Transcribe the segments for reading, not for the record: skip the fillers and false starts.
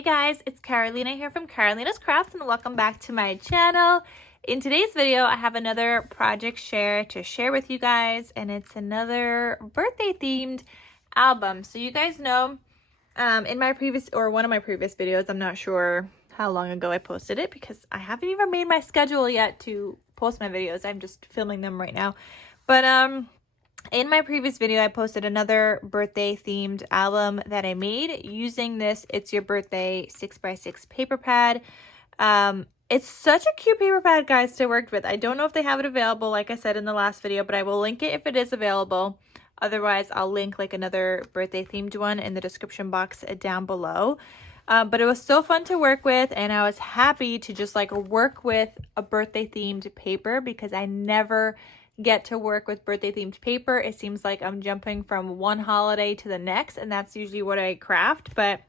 Hey guys, it's Carolina here from KarolinasKrafts and welcome back to my channel. In today's video, I have another project to share with you guys, and it's another birthday themed album. So you guys know in my one of my previous videos, I'm not sure how long ago I posted it because I haven't even made my schedule yet to post my videos. I'm just filming them right now. But in my previous video, I posted another birthday themed album that I made using this It's Your Birthday 6x6 paper pad. It's such a cute paper pad, guys, to work with. I don't know if they have it available, like I said in the last video, but I will link it if it is available. Otherwise, I'll link like another birthday themed one in the description box down below. But it was so fun to work with, and I was happy to just like work with a birthday themed paper because I never get to work with birthday themed paper. It seems like I'm jumping from one holiday to the next, and that's usually what I craft. But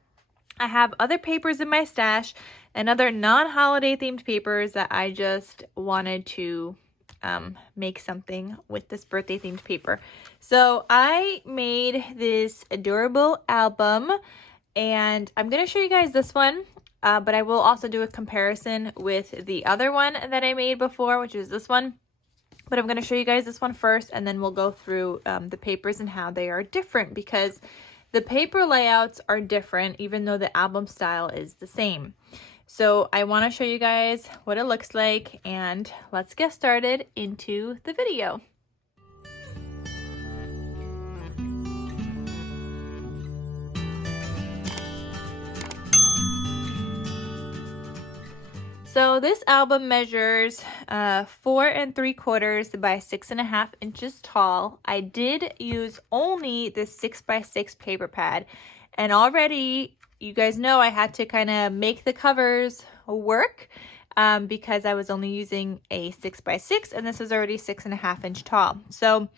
I have other papers in my stash and other non-holiday themed papers that I just wanted to make something with this birthday themed paper. So I made this adorable album, and I'm going to show you guys this one. But I will also do a comparison with the other one that I made before, which is this one. But I'm going to show you guys this one first, and then we'll go through the papers and how they are different, because the paper layouts are different even though the album style is the same. So I want to show you guys what it looks like, and let's get started into the video. So this album measures 4 3/4 by 6.5 inches tall. I did use only the 6x6 paper pad, and already you guys know I had to kind of make the covers work because I was only using a 6x6, and this is already 6.5 inch tall. So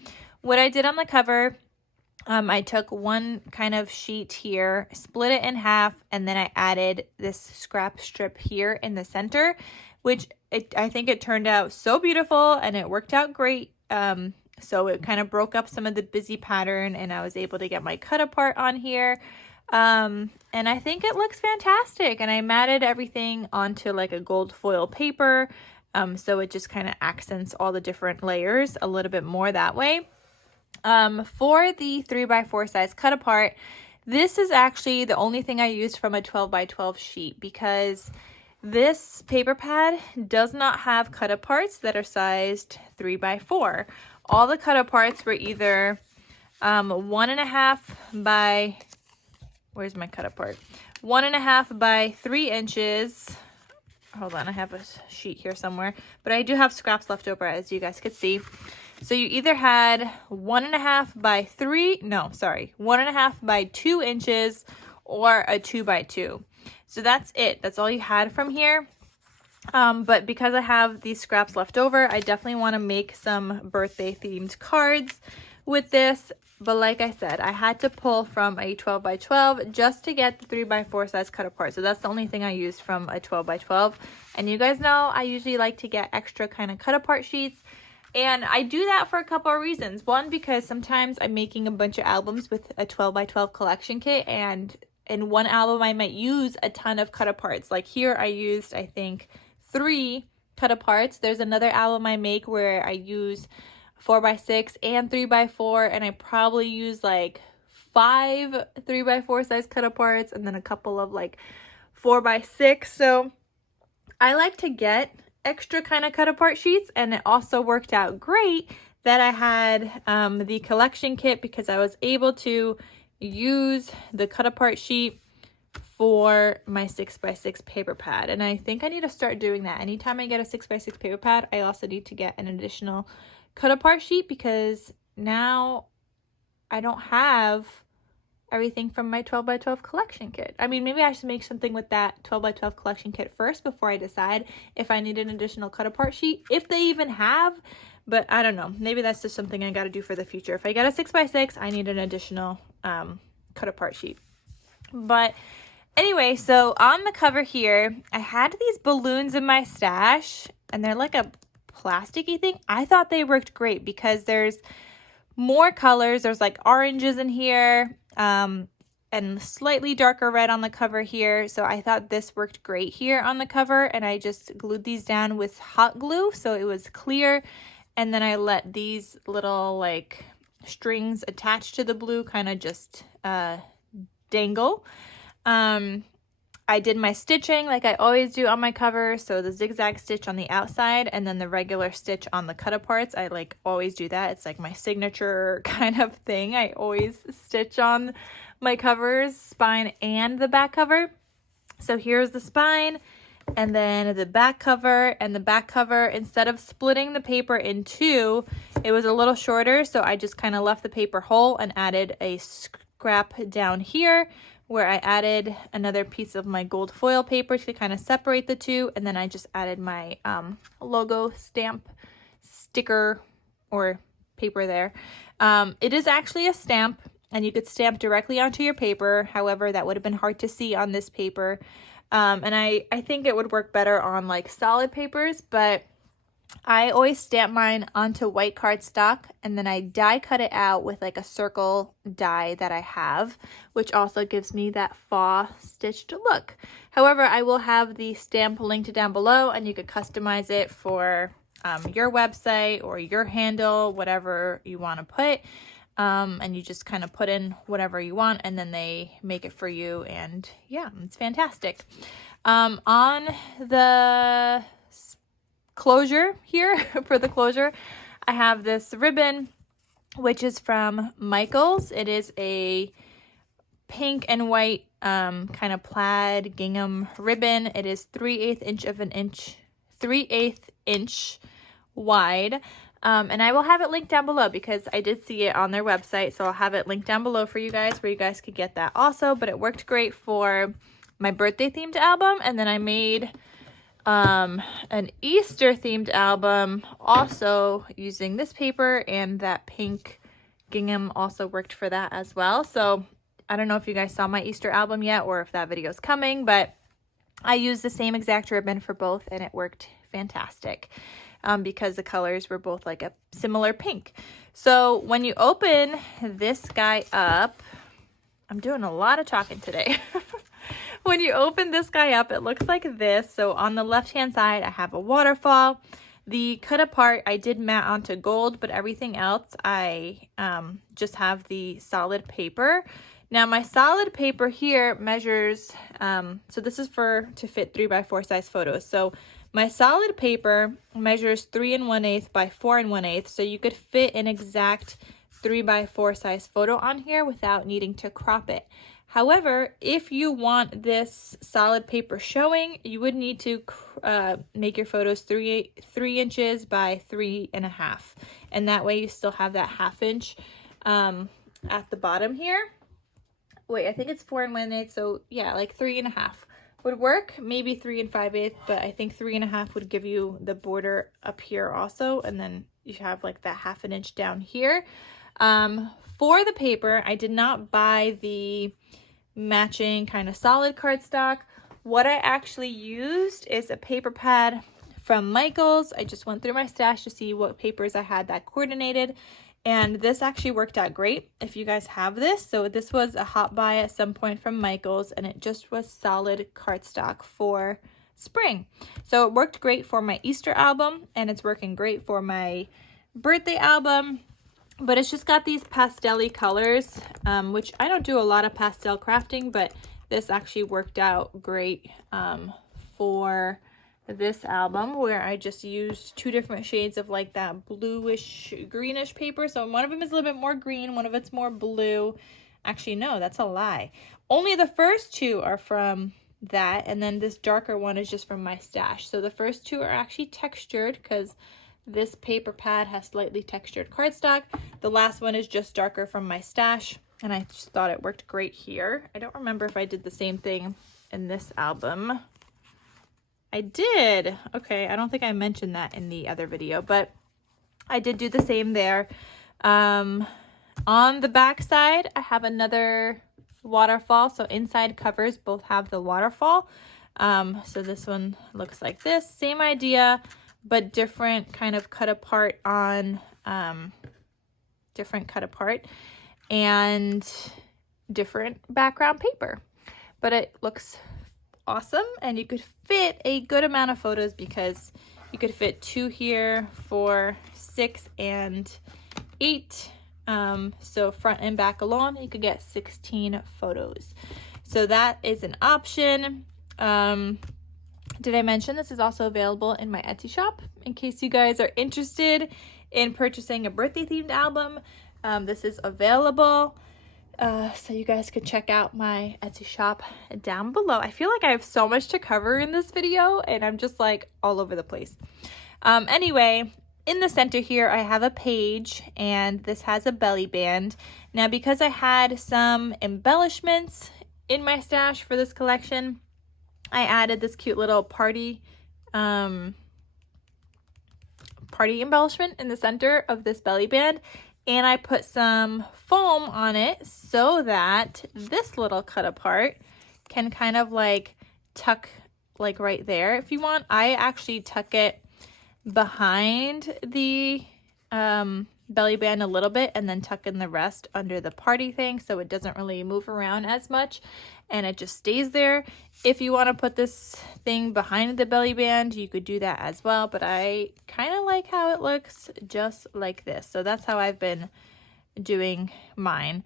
what I did on the cover, I took one kind of sheet here, split it in half, and then I added this scrap strip here in the center, which I think it turned out so beautiful and it worked out great. So it kind of broke up some of the busy pattern, and I was able to get my cut apart on here. And I think it looks fantastic, and I matted everything onto like a gold foil paper. So it just kind of accents all the different layers a little bit more that way. For the 3x4 size cut apart, this is actually the only thing I used from a 12x12 sheet, because this paper pad does not have cut aparts that are sized 3x4. All the cut aparts were either 1.5 by, where's my cut apart? 1.5 by 3 inches. Hold on, I have a sheet here somewhere, but I do have scraps left over, as you guys could see. So you either had 1.5 by 1.5 by 2 inches or a 2x2. So that's it. That's all you had from here. But because I have these scraps left over, I definitely want to make some birthday themed cards with this. But like I said, I had to pull from a 12x12 just to get the 3x4 size cut apart. So that's the only thing I used from a 12x12. And you guys know I usually like to get extra kind of cut apart sheets. And I do that for a couple of reasons. One, because sometimes I'm making a bunch of albums with a 12x12 collection kit, and in one album I might use a ton of cut aparts. Like here I used, I think, 3 cut aparts. There's another album I make where I use 4x6 and 3x4, and I probably use like 5 3x4 size cut aparts and then a couple of like 4x6. So I like to get extra kind of cut apart sheets, and it also worked out great that I had the collection kit, because I was able to use the cut apart sheet for my 6x6 paper pad. And I think I need to start doing that. Anytime I get a 6x6 paper pad, I also need to get an additional cut apart sheet, because now I don't have everything from my 12x12 collection kit. I mean, maybe I should make something with that 12x12 collection kit first before I decide if I need an additional cut apart sheet, if they even have. But I don't know, maybe that's just something I got to do for the future. If I get a 6x6, I need an additional cut apart sheet. But anyway, so on the cover here, I had these balloons in my stash, and they're like a plasticky thing. I thought they worked great because there's more colors. There's like oranges in here, and slightly darker red on the cover here. So I thought this worked great here on the cover, and I just glued these down with hot glue so it was clear. And then I let these little like strings attached to the blue kind of just dangle. I did my stitching like I always do on my cover, so the zigzag stitch on the outside and then the regular stitch on the cut aparts. I like always do that. It's like my signature kind of thing. I always stitch on my covers, spine and the back cover. So here's the spine and then the back cover, and the back cover, instead of splitting the paper in two, it was a little shorter, so I just kind of left the paper whole and added a scrap down here where I added another piece of my gold foil paper to kind of separate the two, and then I just added my logo stamp sticker or paper there. It is actually a stamp, and you could stamp directly onto your paper. However, that would have been hard to see on this paper. And I think it would work better on like solid papers, but I always stamp mine onto white cardstock, and then I die cut it out with like a circle die that I have, which also gives me that fall stitched look. However, I will have the stamp linked down below, and you could customize it for your website or your handle, whatever you want to put. And you just kind of put in whatever you want, and then they make it for you, and yeah, it's fantastic. On the closure here, for the closure, I have this ribbon, which is from Michaels. It is a pink and white kind of plaid gingham ribbon. It is 3/8 inch wide. And I will have it linked down below because I did see it on their website. So I'll have it linked down below for you guys where you guys could get that also. But it worked great for my birthday themed album. And then I made an Easter themed album also using this paper, and that pink gingham also worked for that as well. So I don't know if you guys saw my Easter album yet or if that video is coming, but I used the same exact ribbon for both, and it worked fantastic. Because the colors were both like a similar pink. So when you open this guy up, I'm doing a lot of talking today. When you open this guy up, it looks like this. So on the left hand side, I have a waterfall. The cut apart, I did matte onto gold, but everything else, I just have the solid paper. Now my solid paper here measures, so this is to fit 3x4 size photos. So my solid paper measures 3 1/8 by 4 1/8, so you could fit an exact 3x4 size photo on here without needing to crop it. However, if you want this solid paper showing, you would need to make your photos 3 inches by 3.5, and that way you still have that 1/2 inch at the bottom here. Wait, I think it's 4 1/8, so yeah, like 3.5. Would work, maybe 3 5/8, but I think 3.5 would give you the border up here also, and then you have like that 1/2 inch down here. For the paper, I did not buy the matching kind of solid cardstock. What I actually used is a paper pad from Michaels. I just went through my stash to see what papers I had that coordinated, and this actually worked out great if you guys have this. So this was a hot buy at some point from Michaels, and it just was solid cardstock for spring. So it worked great for my Easter album, and it's working great for my birthday album. But it's just got these pastel-y colors, which I don't do a lot of pastel crafting, but this actually worked out great for this album, where I just used 2 different shades of like that bluish greenish paper. So one of them is a little bit more green, one of it's more blue. Actually, no, that's a lie. Only the first 2 are from that, and then this darker one is just from my stash. So the first 2 are actually textured because this paper pad has slightly textured cardstock. The last one is just darker from my stash, and I just thought it worked great here. I don't remember if I did the same thing in this album. I did. Okay, I don't think I mentioned that in the other video, but I did do the same there. On the back side, I have another waterfall. So inside covers both have the waterfall. So this one looks like this. Same idea, but different kind of cut apart on different cut apart. And different background paper. But it looks awesome, and you could fit a good amount of photos because you could fit 2 here, 4, 6, and 8. So front and back alone, you could get 16 photos. So that is an option. Did I mention this is also available in my Etsy shop? In case you guys are interested in purchasing a birthday themed album, this is available. So you guys could check out my Etsy shop down below. I feel like I have so much to cover in this video and I'm just like all over the place. Anyway, in the center here, I have a page, and this has a belly band. Now, because I had some embellishments in my stash for this collection, I added this cute little party embellishment in the center of this belly band, and I put some foam on it so that this little cut apart can kind of like tuck like right there if you want. I actually tuck it behind the belly band a little bit and then tuck in the rest under the party thing so it doesn't really move around as much and it just stays there. If you want to put this thing behind the belly band, you could do that as well, but I kind of like how it looks just like this. So that's how I've been doing mine.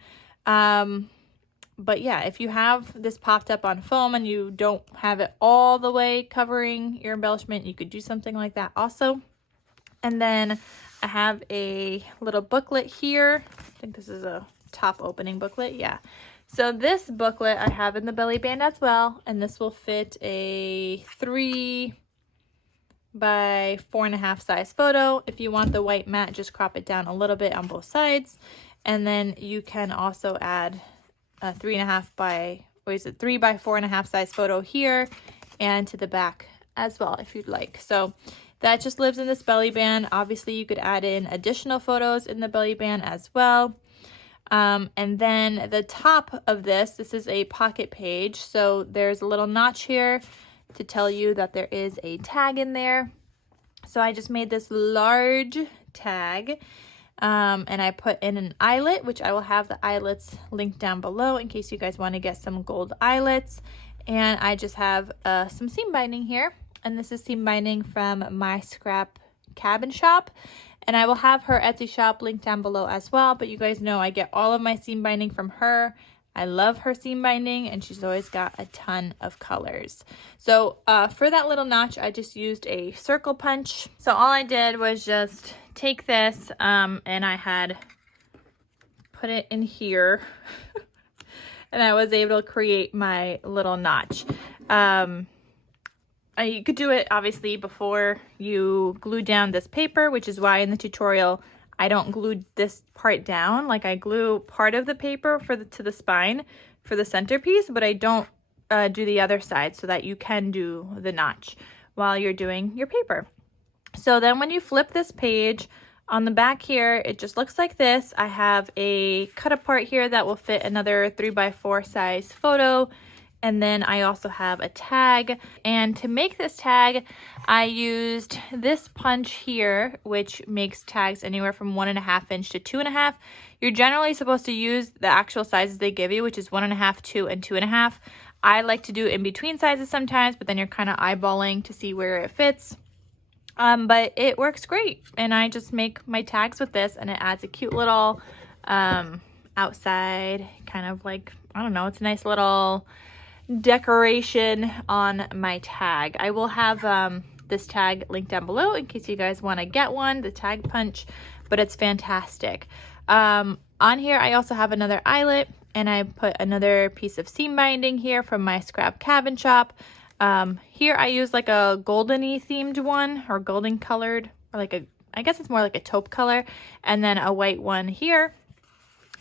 But yeah, if you have this popped up on foam and you don't have it all the way covering your embellishment, you could do something like that also. And then I have a little booklet here. I think this is a top opening booklet. Yeah. So this booklet I have in the belly band as well, and this will fit a 3 by 4.5 size photo. If you want the white matte, just crop it down a little bit on both sides. And then you can also add a 3 by 4.5 size photo here and to the back as well if you'd like. So that just lives in this belly band. Obviously you could add in additional photos in the belly band as well. And then the top of this is a pocket page. So there's a little notch here to tell you that there is a tag in there. So I just made this large tag. And I put in an eyelet, which I will have the eyelets linked down below in case you guys want to get some gold eyelets. And I just have some seam binding here, and this is seam binding from my scrap cabin shop, and I will have her Etsy shop linked down below as well. But you guys know I get all of my seam binding from her. I love her seam binding, and she's always got a ton of colors. So for that little notch, I just used a circle punch. So all I did was just take this and I had put it in here and I was able to create my little notch. You could do it obviously before you glue down this paper, which is why in the tutorial I don't glue this part down. Like I glue part of the paper to the spine for the centerpiece, but I don't do the other side so that you can do the notch while you're doing your paper. So then when you flip this page, on the back here, it just looks like this. I have a cut apart here that will fit another 3 by 4 size photo. And then I also have a tag. And to make this tag, I used this punch here, which makes tags anywhere from 1.5 inch to 2.5. You're generally supposed to use the actual sizes they give you, which is 1.5, 2, and 2.5. I like to do in between sizes sometimes, but then you're kind of eyeballing to see where it fits. But it works great, and I just make my tags with this, and it adds a cute little outside kind of like, I don't know, it's a nice little decoration on my tag. I will have this tag linked down below in case you guys want to get one, the tag punch, but it's fantastic. On here I also have another eyelet, and I put another piece of seam binding here from my scrap cabin shop. Here I use like a golden-y themed one, or golden colored, or like I guess it's more like a taupe color, and then a white one here,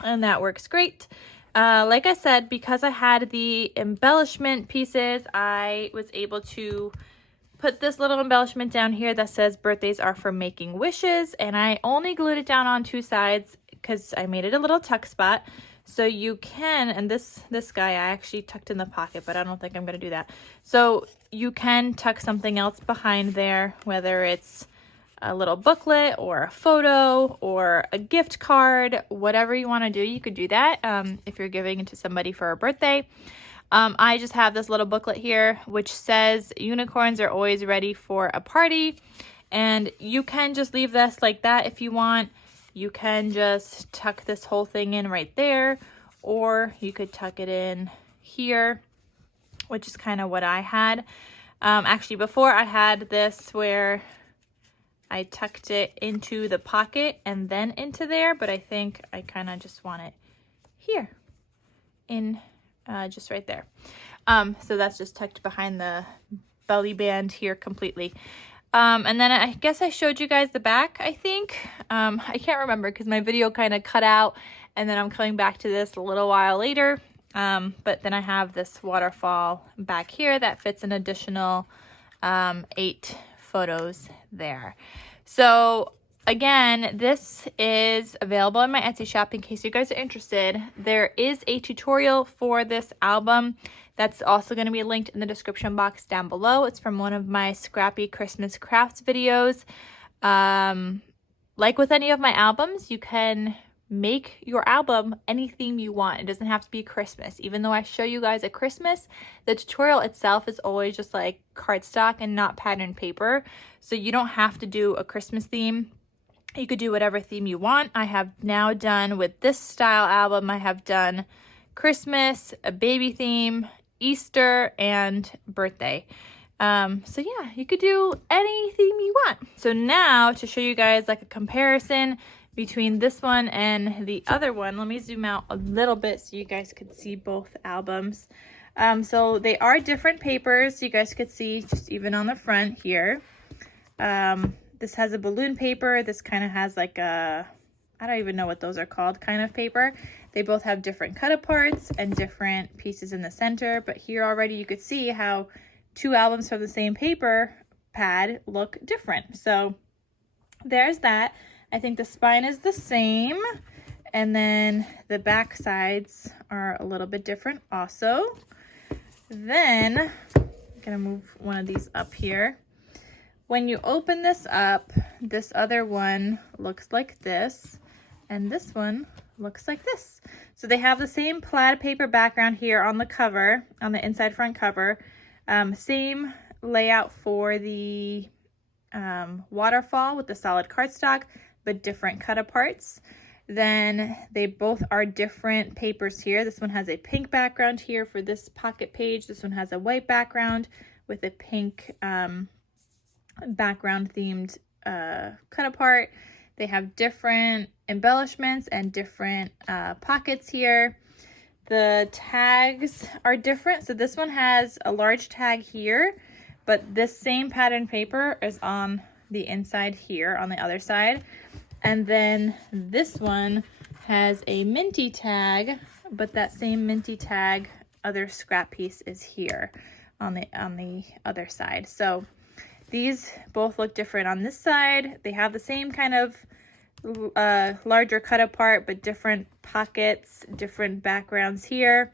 and that works great. Like I said, because I had the embellishment pieces, I was able to put this little embellishment down here that says birthdays are for making wishes, and I only glued it down on 2 sides because I made it a little tuck spot. So you can, and this guy I actually tucked in the pocket, but I don't think I'm going to do that. So you can tuck something else behind there, whether it's a little booklet or a photo or a gift card, whatever you want to do, you could do that if you're giving it to somebody for a birthday. I just have this little booklet here which says unicorns are always ready for a party, and you can just leave this like that if you want. You can just tuck this whole thing in right there, or you could tuck it in here, which is kind of what I had. Actually, before I had this where I tucked it into the pocket and then into there, but I think I kind of just want it here in just right there. So that's just tucked behind the belly band here completely. And then I guess I showed you guys the back, I think. I can't remember because my video kind of cut out, and then I'm coming back to this a little while later. But then I have this waterfall back here that fits an additional 8 photos there. So again, this is available in my Etsy shop in case you guys are interested. There is a tutorial for this album that's also going to be linked in the description box down below. It's from one of my Scrappy Christmas Crafts videos. Like with any of my albums, you can make your album any theme you want. It doesn't have to be Christmas. Even though I show you guys a Christmas, the tutorial itself is always just like cardstock and not patterned paper. So you don't have to do a Christmas theme. You could do whatever theme you want. I have now done with this style album, I have done Christmas, a baby theme, Easter, and birthday. So yeah, you could do any theme you want. So now to show you guys like a comparison between this one and the other one, let me zoom out a little bit so you guys could see both albums. So they are different papers. You guys could see just even on the front here. This has a balloon paper. This kind of has like a, I don't even know what those are called, kind of paper. They both have different cut aparts and different pieces in the center, but here already you could see how 2 albums from the same paper pad look different. So there's that. I think the spine is the same, and then the back sides are a little bit different also. Then I'm gonna move one of these up here. When you open this up, this other one looks like this, and this one looks like this. So they have the same plaid paper background here on the cover, on the inside front cover. Same layout for the waterfall with the solid cardstock, but different cut aparts. Then they both are different papers here. This one has a pink background here for this pocket page. This one has a white background with a pink background themed cut apart. They have different embellishments and different pockets here. The tags are different. So this one has a large tag here, but this same pattern paper is on the inside here on the other side. And then this one has a minty tag, but that same minty tag other scrap piece is here on the other side. So these both look different on this side. They have the same kind of larger cut apart, but different pockets, different backgrounds here,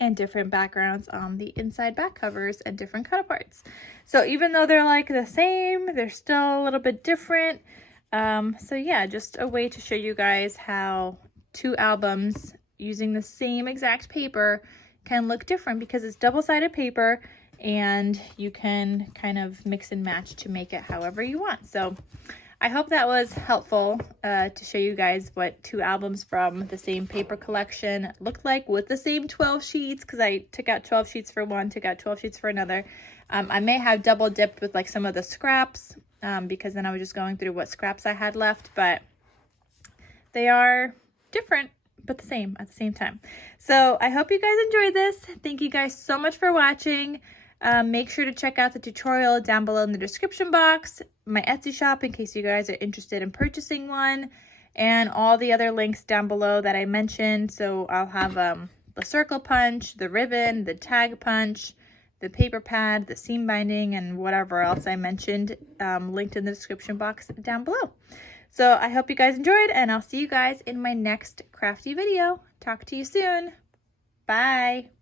and different backgrounds on the inside back covers and different cut aparts. So even though they're like the same, they're still a little bit different. So yeah, just a way to show you guys how 2 albums using the same exact paper can look different, because it's double-sided paper and you can kind of mix and match to make it however you want. So I hope that was helpful to show you guys what 2 albums from the same paper collection looked like with the same 12 sheets, because I took out 12 sheets for one, took out 12 sheets for another. I may have double dipped with like some of the scraps because then I was just going through what scraps I had left, but they are different but the same at the same time. So I hope you guys enjoyed this. Thank you guys so much for watching. Make sure to check out the tutorial down below in the description box, my Etsy shop in case you guys are interested in purchasing one, and all the other links down below that I mentioned. So I'll have the circle punch, the ribbon, the tag punch, the paper pad, the seam binding, and whatever else I mentioned linked in the description box down below. So I hope you guys enjoyed, and I'll see you guys in my next crafty video. Talk to you soon. Bye.